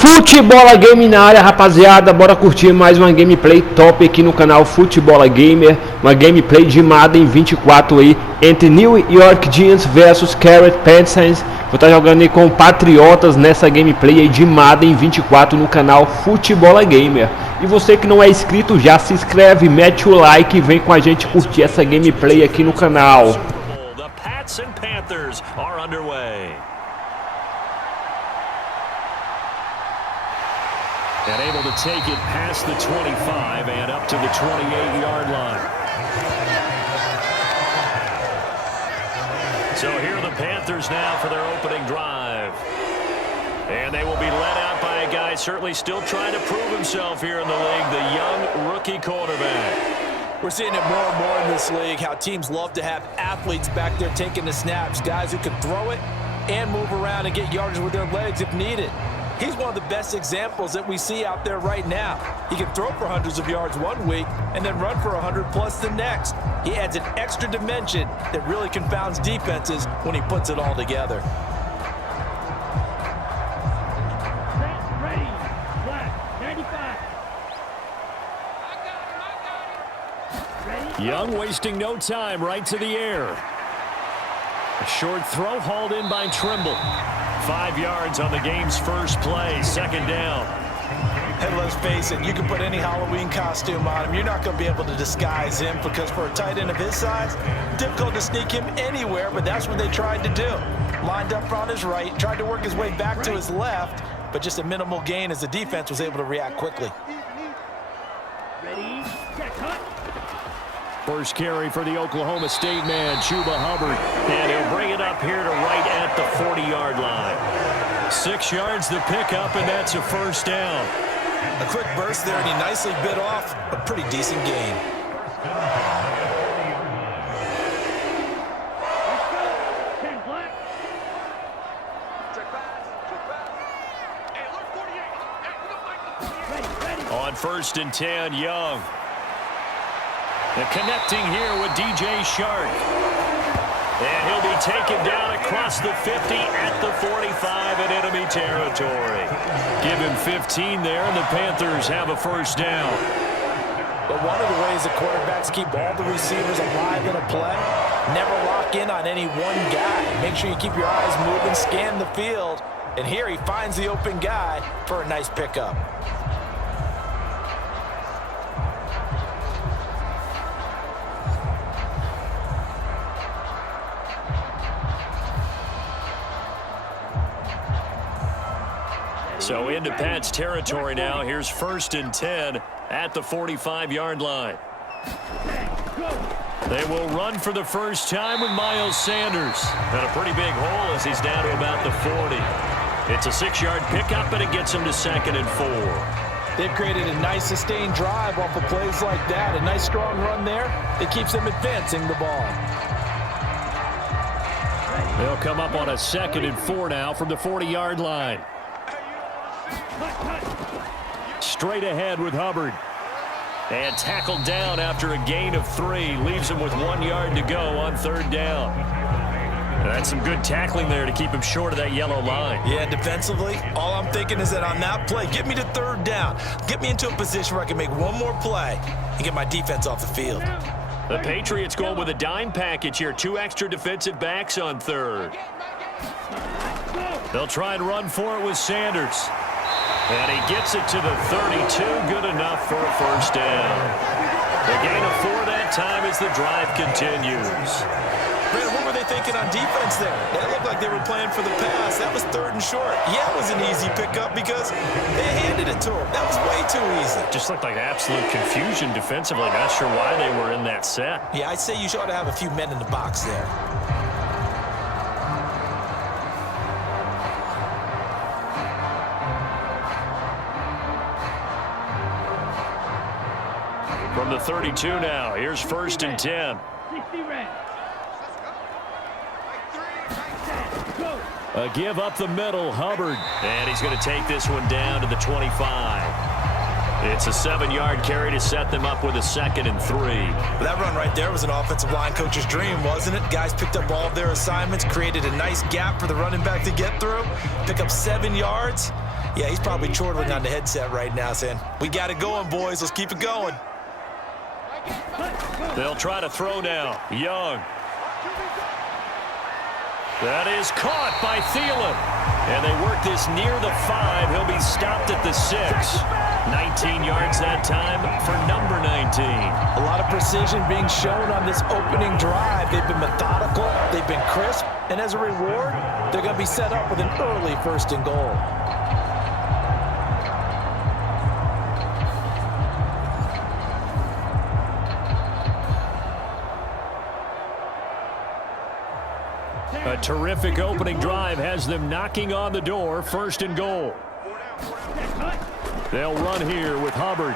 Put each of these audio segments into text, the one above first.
Futebola Game na área, rapaziada, bora curtir mais uma gameplay top aqui no canal Futebola Gamer. Uma gameplay de Madden 24 aí, entre New York Giants versus Panthers. Vou estar jogando aí com Patriotas nessa gameplay aí de Madden 24 no canal Futebola Gamer. E você que não é inscrito, já se inscreve, mete o like e vem com a gente curtir essa gameplay aqui no canal. The Pats and Panthers are underway. And able to take it past the 25 and up to the 28-yard line. So here are the Panthers now for their opening drive. And they will be led out by a guy certainly still trying to prove himself here in the league, the young rookie quarterback. We're seeing it more and more in this league, how teams love to have athletes back there taking the snaps, guys who can throw it and move around and get yardage with their legs if needed. He's one of the best examples that we see out there right now. He can throw for hundreds of yards one week and then run for 100 plus the next. He adds an extra dimension that really confounds defenses when he puts it all together. Ready, flat, 95. Young wasting no time, right to the air. A short throw hauled in by Trimble. 5 yards on the game's first play, second down. And let's face it, you can put any Halloween costume on him. You're not going to be able to disguise him because for a tight end of his size, difficult to sneak him anywhere, but that's what they tried to do. Lined up on his right, tried to work his way back to his left, but just a minimal gain as the defense was able to react quickly. Ready, get cut. First carry for the Oklahoma State man, Chuba Hubbard. And he'll bring it up here to right at the 40-yard line. 6 yards the pickup, and that's a first down. A quick burst there, and he nicely bit off a pretty decent gain. On 1st and 10, Young. The connecting here with DJ Shark. And he'll be taken down across the 50 at the 45 in enemy territory. Give him 15 there, and the Panthers have a first down. But one of the ways the quarterbacks keep all the receivers alive in a play, never lock in on any one guy. Make sure you keep your eyes moving, scan the field. And here he finds the open guy for a nice pickup. So into Pat's territory now. Here's 1st and 10 at the 45-yard line. They will run for the first time with Miles Sanders. And a pretty big hole as he's down to about the 40. It's a 6-yard pickup, and it gets him to 2nd and 4. They've created a nice sustained drive off of plays like that. A nice strong run there that keeps them advancing the ball. They'll come up on a 2nd and 4 now from the 40-yard line. Straight ahead with Hubbard. And tackled down after a gain of 3. Leaves him with 1 yard to go on 3rd down. That's some good tackling there to keep him short of that yellow line. Yeah, defensively, all I'm thinking is that on that play, get me to 3rd down. Get me into a position where I can make one more play and get my defense off the field. The Patriots going with a dime package here. 2 extra defensive backs on 3rd. They'll try and run for it with Sanders. And he gets it to the 32, good enough for a first down. The gain of 4 that time as the drive continues. Brandon, what were they thinking on defense there? That looked like they were playing for the pass. That was 3rd and short. Yeah, it was an easy pickup because they handed it to him. That was way too easy. Just looked like absolute confusion defensively. Not sure why they were in that set. Yeah, I'd say you ought to have a few men in the box there. From the 32 now, here's 1st and 10. 60 red. A give up the middle, Hubbard. And he's going to take this one down to the 25. It's a 7-yard carry to set them up with a 2nd and 3. That run right there was an offensive line coach's dream, wasn't it? Guys picked up all of their assignments, created a nice gap for the running back to get through, pick up 7 yards, Yeah, he's probably chortling on the headset right now saying, we got it going, boys. Let's keep it going. They'll try to throw now. Young. That is caught by Thielen. And they work this near the 5. He'll be stopped at the 6. 19 yards that time for number 19. A lot of precision being shown on this opening drive. They've been methodical. They've been crisp. And as a reward, they're going to be set up with an early 1st and goal. A terrific opening drive has them knocking on the door. 1st and goal. They'll run here with Hubbard.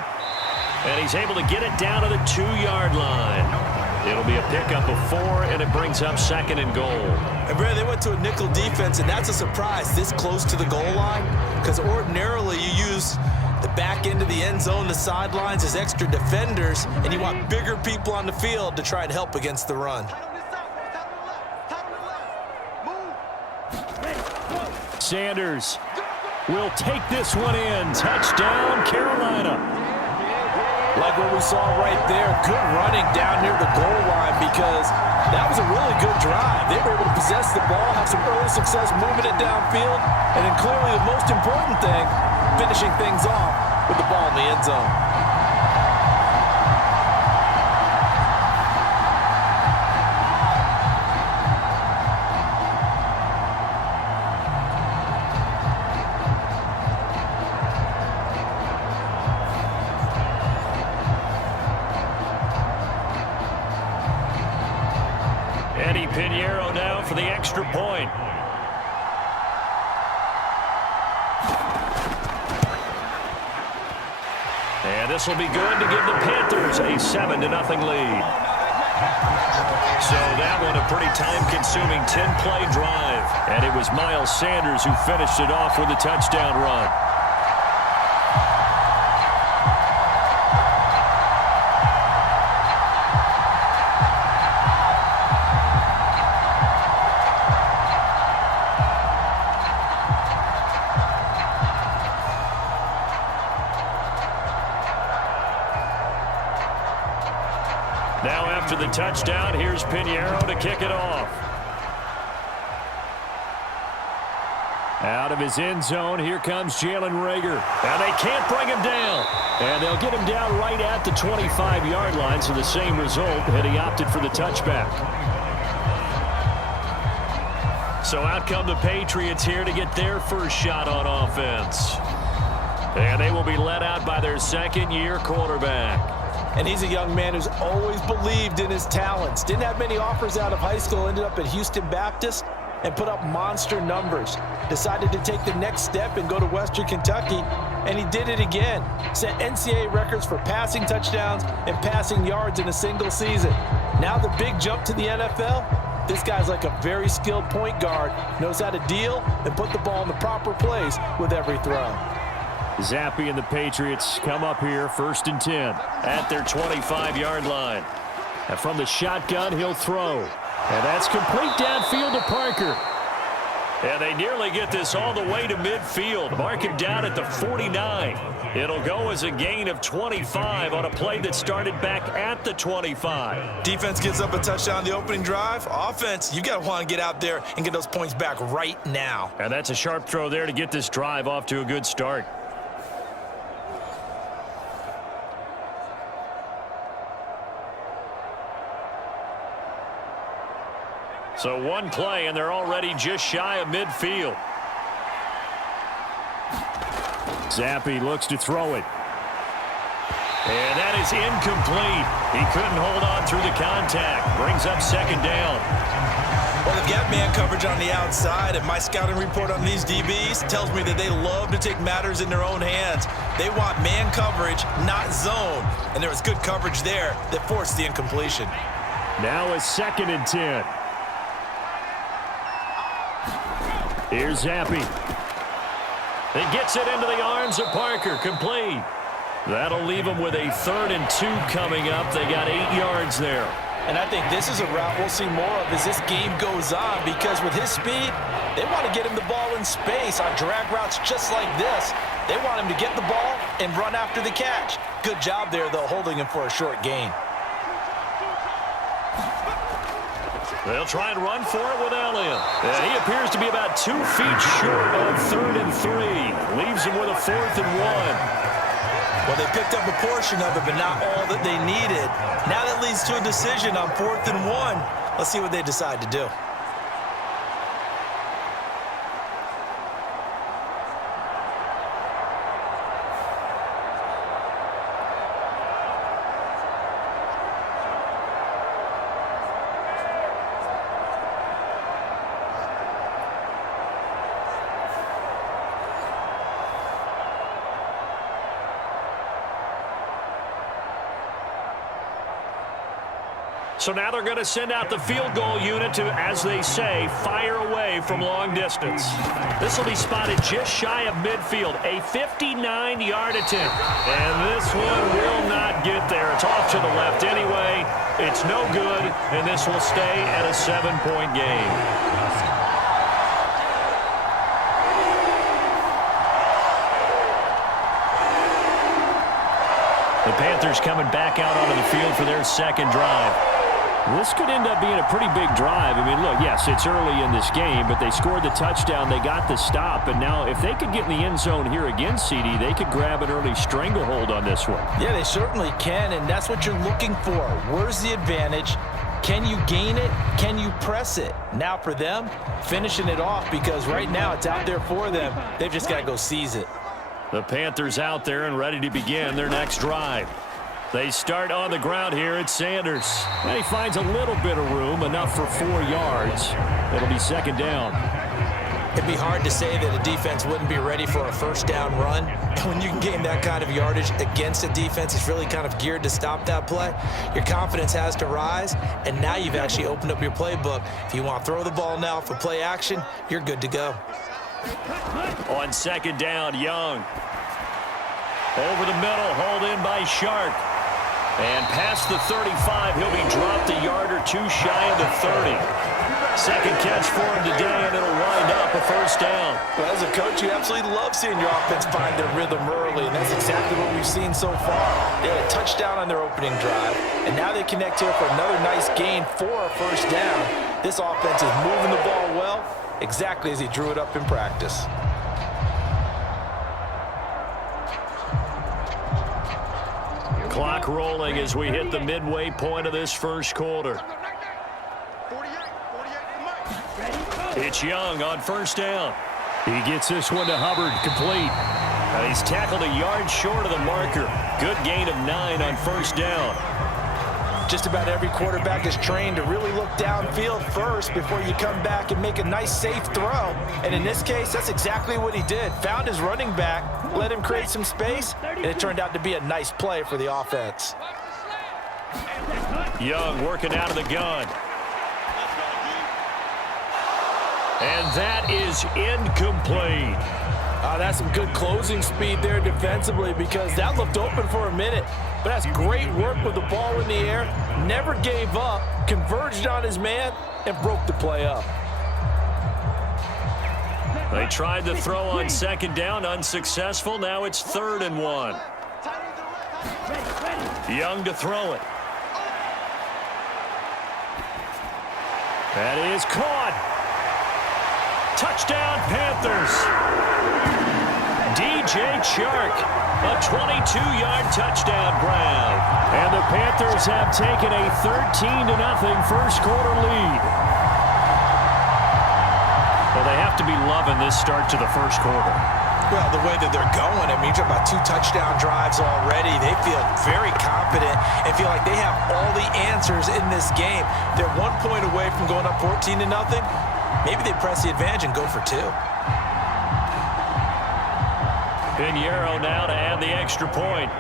And he's able to get it down to the 2-yard line. It'll be a pickup of 4, and it brings up 2nd and goal. And Brad, they went to a nickel defense, and that's a surprise this close to the goal line, because ordinarily you use the back end of the end zone, the sidelines as extra defenders, and you want bigger people on the field to try and help against the run. Sanders will take this one in. Touchdown, Carolina. Like what we saw right there, good running down near the goal line, because that was a really good drive. They were able to possess the ball, have some early success moving it downfield, and then clearly the most important thing, finishing things off with the ball in the end zone. Pinheiro now for the extra point. And this will be good to give the Panthers a 7-0 lead. So that one a pretty time-consuming 10-play drive. And it was Miles Sanders who finished it off with a touchdown run. Now after the touchdown, here's Pinheiro to kick it off. Out of his end zone, here comes Jalen Reagor. And they can't bring him down. And they'll get him down right at the 25-yard line, so the same result, and he opted for the touchback. So out come the Patriots here to get their first shot on offense. And they will be led out by their second-year quarterback. And he's a young man who's always believed in his talents. Didn't have many offers out of high school, ended up at Houston Baptist and put up monster numbers. Decided to take the next step and go to Western Kentucky, and he did it again. Set NCAA records for passing touchdowns and passing yards in a single season. Now the big jump to the NFL. This guy's like a very skilled point guard, knows how to deal and put the ball in the proper place with every throw. Zappe and the Patriots come up here 1st and 10 at their 25-yard line. And from the shotgun, he'll throw. And that's complete downfield to Parker. And they nearly get this all the way to midfield. Mark him down at the 49. It'll go as a gain of 25 on a play that started back at the 25. Defense gives up a touchdown on the opening drive. Offense, you got to want to get out there and get those points back right now. And that's a sharp throw there to get this drive off to a good start. So one play, and they're already just shy of midfield. Zappe looks to throw it. And that is incomplete. He couldn't hold on through the contact. Brings up 2nd down. Well, they've got man coverage on the outside, and my scouting report on these DBs tells me that they love to take matters in their own hands. They want man coverage, not zone. And there was good coverage there that forced the incompletion. Now a 2nd and 10. Here's Zappe. He gets it into the arms of Parker. Complete. That'll leave them with a 3rd and 2 coming up. They got 8 yards there. And I think this is a route we'll see more of as this game goes on, because with his speed, they want to get him the ball in space on drag routes just like this. They want him to get the ball and run after the catch. Good job there, though, holding him for a short gain. They'll try and run for it with Elliott. He appears to be about 2 feet short on 3rd and 3. Leaves him with a 4th and 1. Well, they picked up a portion of it, but not all that they needed. Now that leads to a decision on 4th and 1. Let's see what they decide to do. So now they're going to send out the field goal unit to, as they say, fire away from long distance. This will be spotted just shy of midfield, a 59-yard attempt. And this one will not get there. It's off to the left anyway. It's no good, and this will stay at a 7-point game. The Panthers coming back out onto the field for their second drive. This could end up being a pretty big drive. I mean, look, yes, it's early in this game, but they scored the touchdown. They got the stop. And now if they could get in the end zone here again, CD, they could grab an early stranglehold on this one. Yeah, they certainly can, and that's what you're looking for. Where's the advantage? Can you gain it? Can you press it? Now for them, finishing it off, because right now it's out there for them. They've just got to go seize it. The Panthers out there and ready to begin their next drive. They start on the ground here at Sanders. And he finds a little bit of room, enough for 4 yards. It'll be second down. It'd be hard to say that a defense wouldn't be ready for a first down run. When you can gain that kind of yardage against a defense, it's really kind of geared to stop that play. Your confidence has to rise, and now you've actually opened up your playbook. If you want to throw the ball now for play action, you're good to go. On second down, Young. Over the middle, hauled in by Shark. And past the 35, he'll be dropped a yard or 2 shy of the 30. Second catch for him today, and it'll wind up a first down. Well, as a coach, you absolutely love seeing your offense find their rhythm early, and that's exactly what we've seen so far. They had a touchdown on their opening drive, and now they connect here for another nice gain for a first down. This offense is moving the ball well, exactly as he drew it up in practice. Clock rolling as we hit the midway point of this first quarter. It's Young on first down. He gets this one to Hubbard, complete. He's tackled a yard short of the marker. Good gain of 9 on first down. Just about every quarterback is trained to really look downfield first before you come back and make a nice, safe throw. And in this case, that's exactly what he did. Found his running back, let him create some space, and it turned out to be a nice play for the offense. Young working out of the gun. And that is incomplete. That's some good closing speed there defensively, because that looked open for a minute. But that's great work with the ball in the air. Never gave up, converged on his man, and broke the play up. They tried to throw on second down, unsuccessful. Now it's 3rd and 1. Young to throw it. That is caught. Touchdown, Panthers. DJ Chark, a 22-yard touchdown grab. And the Panthers have taken a 13-0 first quarter lead. Well, they have to be loving this start to the first quarter. Well, the way that they're going, I mean, you're talking about 2 touchdown drives already. They feel very confident and feel like they have all the answers in this game. They're 1 point away from going up 14-0. Maybe they press the advantage and go for 2. Pinheiro now to add the extra point.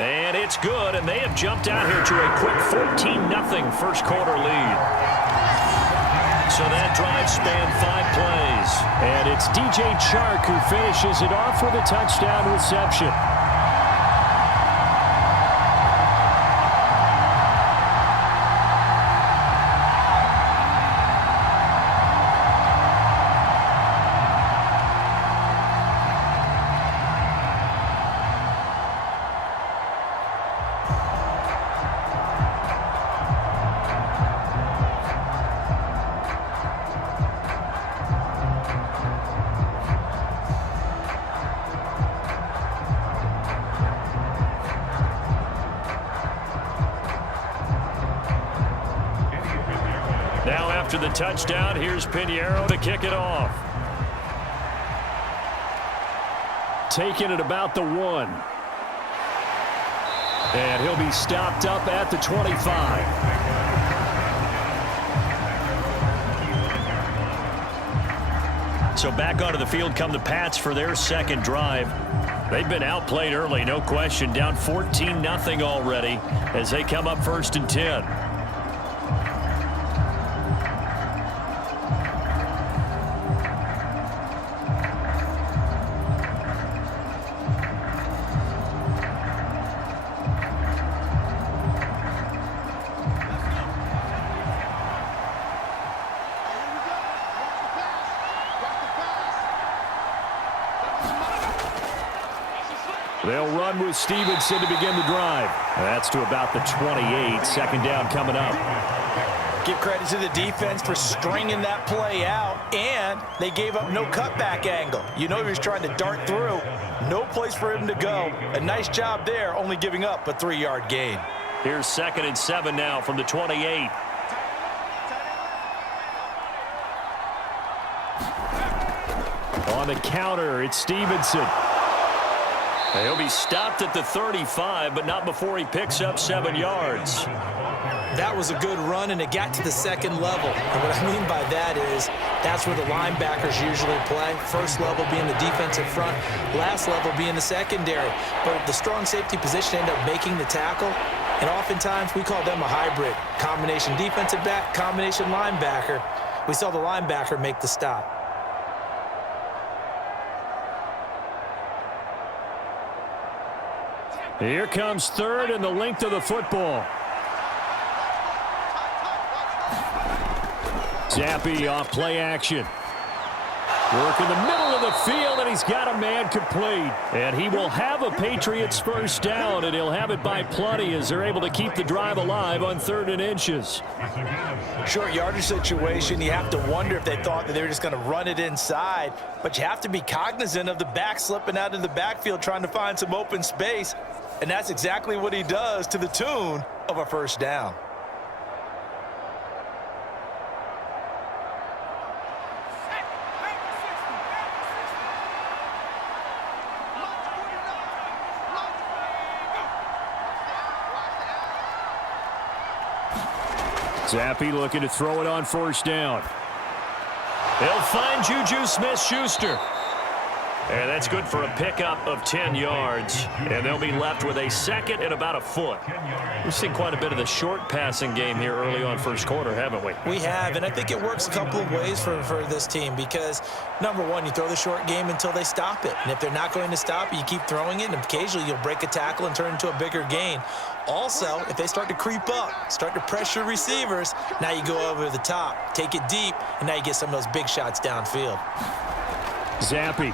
And it's good, and they have jumped out here to a quick 14-0 first quarter lead. So that drive spanned 5 plays. And it's DJ Chark who finishes it off with a touchdown reception. Now after the touchdown, here's Pinheiro to kick it off. Taking it about the 1. And he'll be stopped up at the 25. So back onto the field come the Pats for their second drive. They've been outplayed early, no question. Down 14-0 already as they come up 1st and 10. They'll run with Stevenson to begin the drive. That's to about the 28. Second down coming up. Give credit to the defense for stringing that play out, and they gave up no cutback angle. You know he was trying to dart through. No place for him to go. A nice job there, only giving up a 3-yard gain. Here's 2nd and 7 now from the 28. On the counter, it's Stevenson. He'll be stopped at the 35, but not before he picks up 7 yards. That was a good run, and it got to the second level. And what I mean by that is that's where the linebackers usually play. First level being the defensive front, last level being the secondary. But the strong safety position ended up making the tackle, and oftentimes we call them a hybrid. Combination defensive back, combination linebacker. We saw the linebacker make the stop. Here comes 3rd and the length of the football. Zappi off play action. Work in the middle of the field, and he's got a man complete. And he will have a Patriots first down, and he'll have it by plenty as they're able to keep the drive alive on 3rd and inches. Short yardage situation, you have to wonder if they thought that they were just going to run it inside. But you have to be cognizant of the back slipping out of the backfield trying to find some open space. And that's exactly what he does to the tune of a first down. Zappi looking to throw it on 1st down. He'll find Juju Smith-Schuster. And that's good for a pickup of 10 yards. And they'll be left with a 2nd and about a foot. We've seen quite a bit of the short passing game here early on first quarter, haven't we? We have, and I think it works a couple of ways for this team because, number one, you throw the short game until they stop it. And if they're not going to stop it, you keep throwing it, and occasionally you'll break a tackle and turn into a bigger gain. Also, if they start to creep up, start to pressure receivers, now you go over the top, take it deep, and now you get some of those big shots downfield. Zappi.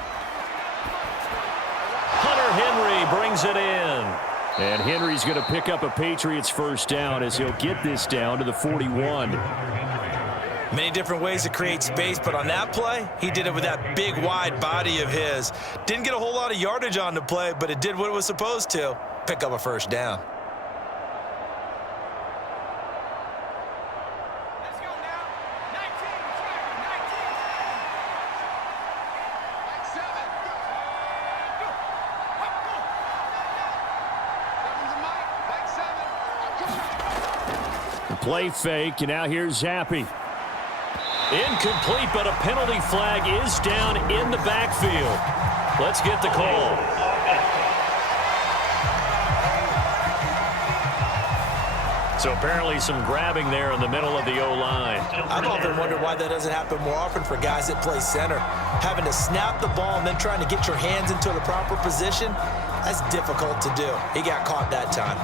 Hunter Henry brings it in. And Henry's going to pick up a Patriots first down as he'll get this down to the 41. Many different ways to create space, but on that play, he did it with that big, wide body of his. Didn't get a whole lot of yardage on the play, but it did what it was supposed to, pick up a first down. Play fake, and now here's Zappi. Incomplete, but a penalty flag is down in the backfield. Let's get the call. So apparently some grabbing there in the middle of the O-line. I've often wondered why that doesn't happen more often for guys that play center. Having to snap the ball and then trying to get your hands into the proper position, that's difficult to do. He got caught that time.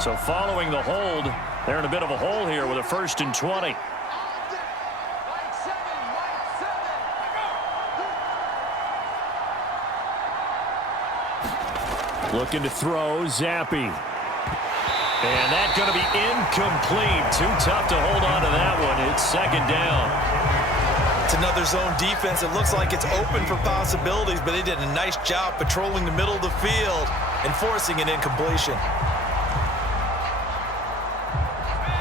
So following the hold, they're in a bit of a hole here with a 1st and 20. Looking to throw, Zappi. And that's going to be incomplete. Too tough to hold on to that one. It's 2nd down. It's another zone defense. It looks like it's open for possibilities, but they did a nice job patrolling the middle of the field and forcing an incompletion.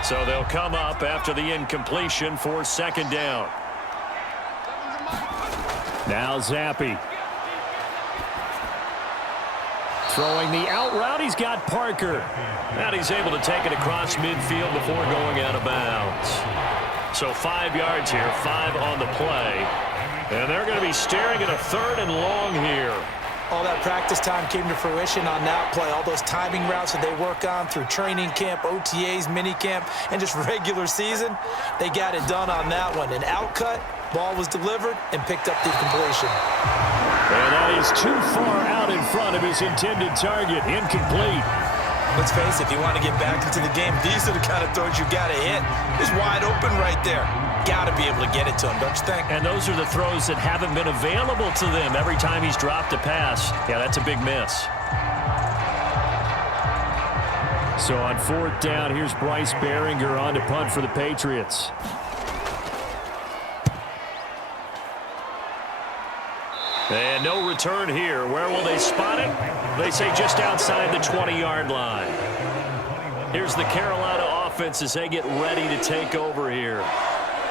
So they'll come up after the incompletion for second down. Now Zappi. Throwing the out route, he's got Parker. And he's able to take it across midfield before going out of bounds. So 5 yards here, 5 on the play. And they're going to be staring at a 3rd and long here. All that practice time came to fruition on that play. All those timing routes that they work on through training camp, OTAs, minicamp, and just regular season, they got it done on that one. An outcut, ball was delivered, and picked up the completion. And that is too far out in front of his intended target. Incomplete. Let's face it, if you want to get back into the game, these are the kind of throws you got to hit. He's wide open right there. Got to be able to get it to him, don't you think? And those are the throws that haven't been available to them every time he's dropped a pass. Yeah, that's a big miss. So on 4th down, here's Bryce Behringer on to punt for the Patriots. And no return here. Where will they spot it? They say just outside the 20-yard line. Here's the Carolina offense as they get ready to take over here.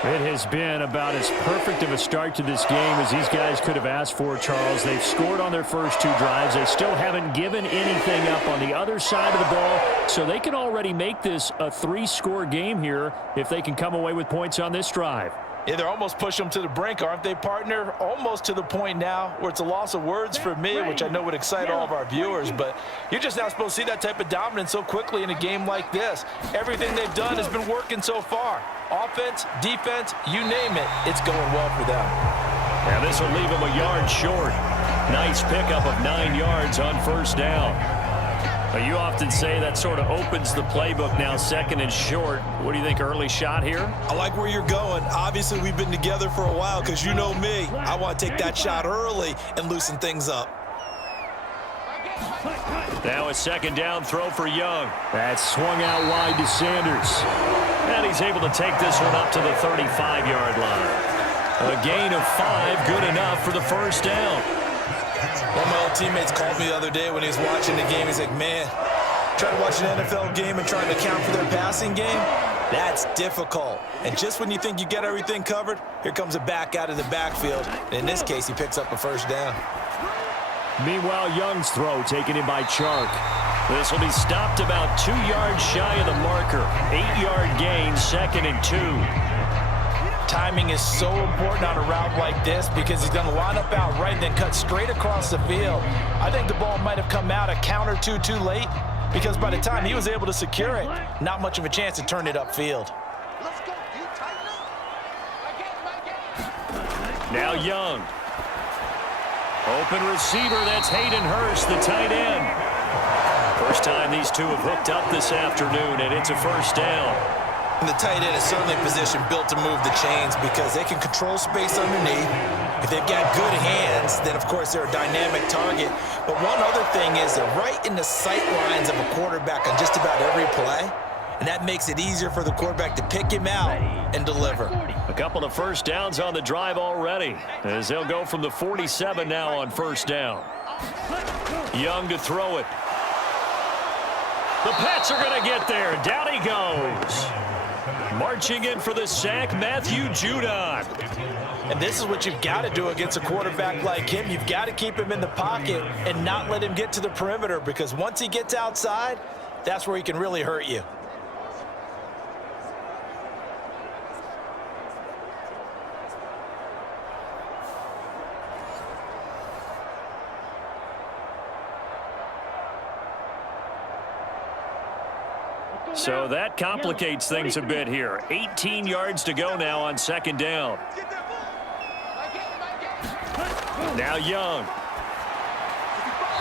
It has been about as perfect of a start to this game as these guys could have asked for, Charles. They've scored on their first 2 drives. They still haven't given anything up on the other side of the ball, so they can already make this a 3-score game here if they can come away with points on this drive. Yeah, they're almost pushing them to the brink, aren't they, partner? Almost to the point now where it's a loss of words for me, which I know would excite all of our viewers, but you're just not supposed to see that type of dominance so quickly in a game like this. Everything they've done has been working so far. Offense, defense, you name it, it's going well for them. Now this will leave them a yard short. Nice pickup of 9 yards on 1st down. You often say that sort of opens the playbook now, 2nd and short. What do you think, early shot here? I like where you're going. Obviously, we've been together for a while because you know me. I want to take that shot early and loosen things up. Now a 2nd down throw for Young. That's swung out wide to Sanders. And he's able to take this one up to the 35-yard line. A gain of 5, good enough for the 1st down. One of my old teammates called me the other day when he was watching the game. He's like, man, trying to watch an NFL game and trying to account for their passing game, that's difficult. And just when you think you get everything covered, here comes a back out of the backfield. And in this case, he picks up a 1st down. Meanwhile, Young's throw taken in by Chark. This will be stopped about 2 yards shy of the marker. 8-yard gain, 2nd and 2. Timing is so important on a route like this because he's going to line up out right and then cut straight across the field. I think the ball might have come out a count or two too late because by the time he was able to secure it, not much of a chance to turn it upfield. Now Young. Open receiver, that's Hayden Hurst, the tight end. First time these two have hooked up this afternoon, and it's a 1st down. And the tight end is certainly a position built to move the chains because they can control space underneath. If they've got good hands, then of course they're a dynamic target. But one other thing is they're right in the sight lines of a quarterback on just about every play. And that makes it easier for the quarterback to pick him out and deliver. A couple of 1st downs on the drive already as they'll go from the 47 now on 1st down. Young to throw it. The Pats are going to get there. Down he goes. Marching in for the sack, Matthew Judon. And this is what you've got to do against a quarterback like him. You've got to keep him in the pocket and not let him get to the perimeter because once he gets outside, that's where he can really hurt you. So that complicates things a bit here. 18 yards to go now on 2nd down. Now Young.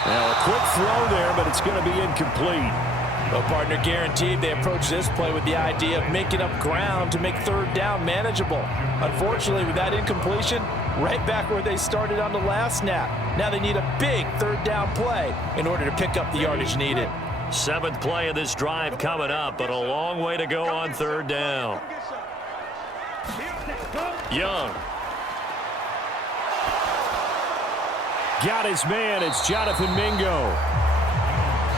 Now a quick throw there, but it's going to be incomplete. Well, partner, guaranteed they approach this play with the idea of making up ground to make 3rd down manageable. Unfortunately, with that incompletion, right back where they started on the last snap. Now they need a big 3rd down play in order to pick up the yardage needed. 7th play of this drive coming up, but a long way to go on 3rd down. Young. Got his man. It's Jonathan Mingo.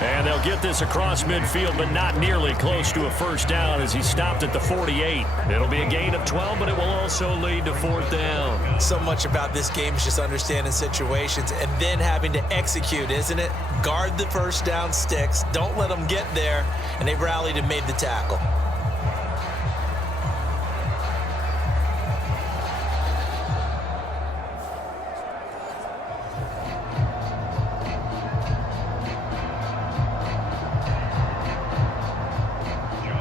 And they'll get this across midfield, but not nearly close to a first down as he stopped at the 48. It'll be a gain of 12, but it will also lead to fourth down. So much about this game is just understanding situations and then having to execute, isn't it? Guard the first down sticks. Don't let them get there. And they rallied and made the tackle.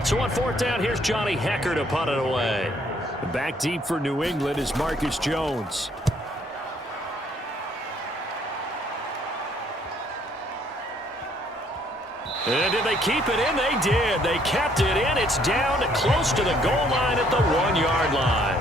So on fourth down, here's Johnny Hecker to punt it away. Back deep for New England is Marcus Jones. And did they keep it in? They did. They kept it in. It's down close to the goal line at the 1-yard line.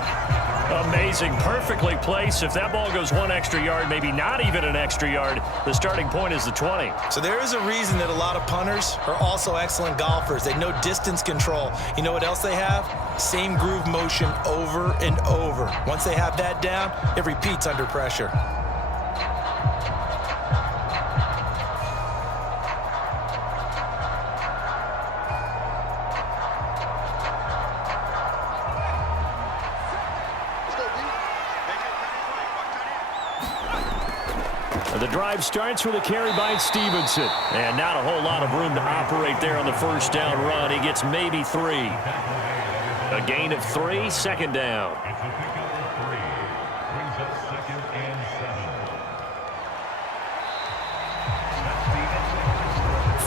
Amazing. Perfectly placed. If that ball goes one extra yard, maybe not even an extra yard, the starting point is the 20. So there is a reason that a lot of punters are also excellent golfers. They know distance control. You know what else they have? Same groove motion over and over. Once they have that down, it repeats under pressure. The drive starts with a carry by Stevenson. And not a whole lot of room to operate there on the first down run. He gets maybe 3. A gain of 3, second down.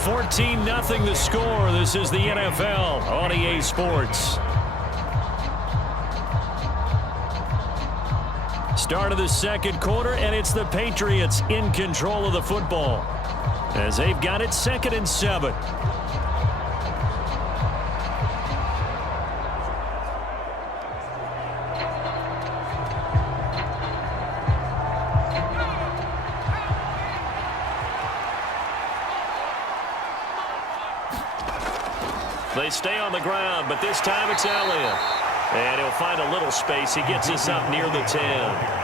14-0 the score. This is the NFL on EA Sports. Start of the second quarter, and it's the Patriots in control of the football as they've got it 2nd and 7. They stay on the ground, but this time it's Elliott. And he'll find a little space. He gets us up near the 10.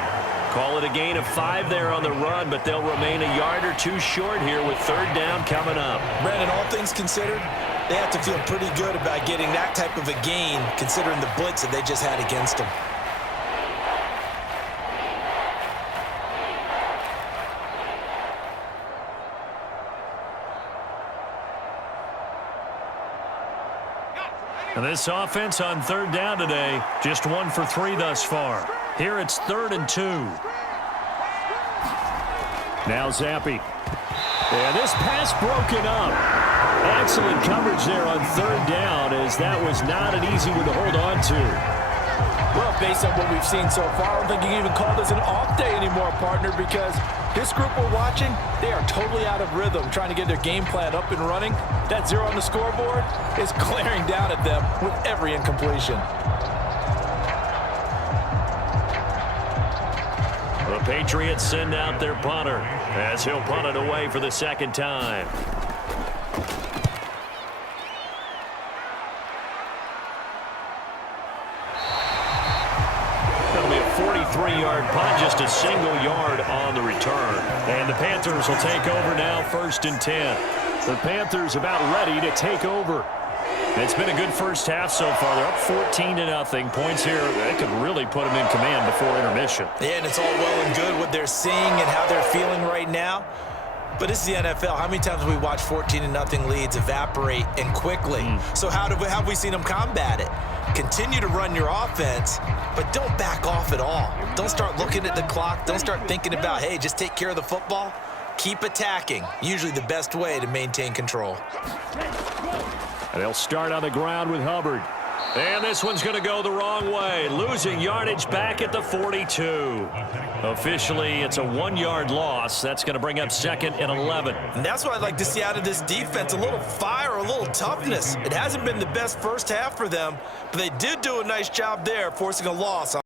Call it a gain of 5 there on the run, but they'll remain a yard or 2 short here with third down coming up. Brandon, all things considered, they have to feel pretty good about getting that type of a gain considering the blitz that they just had against them. And this offense on third down today, just 1 for 3 thus far. Here it's 3rd and 2. Now Zappi. And this pass broken up. Excellent coverage there on third down, as that was not an easy one to hold on to. Well, based on what we've seen so far, I don't think you can even call this an off day anymore, partner, because this group we're watching, they are totally out of rhythm, trying to get their game plan up and running. That 0 on the scoreboard is glaring down at them with every incompletion. The Patriots send out their punter as he'll punt it away for the second time. That'll be a 43-yard punt, just a single yard on the return. And the Panthers will take over now, 1st and 10. The Panthers about ready to take over. It's been a good first half so far. They're up 14-0. Points here that could really put them in command before intermission. Yeah, and it's all well and good what they're seeing and how they're feeling right now. But it's the NFL. How many times have we watched 14-0 leads evaporate and quickly? So how have we seen them combat it? Continue to run your offense, but don't back off at all. Don't start looking at the clock. Don't start thinking about, hey, just take care of the football. Keep attacking. Usually the best way to maintain control. And they'll start on the ground with Hubbard. And this one's going to go the wrong way. Losing yardage back at the 42. Officially, it's a 1-yard loss. That's going to bring up 2nd and 11. And that's what I'd like to see out of this defense. A little fire, a little toughness. It hasn't been the best first half for them, but they did do a nice job there, forcing a loss.